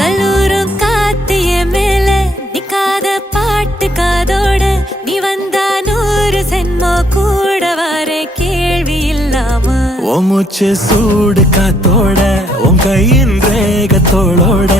கல்லூரும் காத்திய மேல நிக்காத பாட்டு காதோட நீ வந்தா 100 சென்மோ கூட வர கேள்வி இல்லாம ஓ மூச்சு சூடு காத்தோட உன் கையின் ரேகத்தோளோட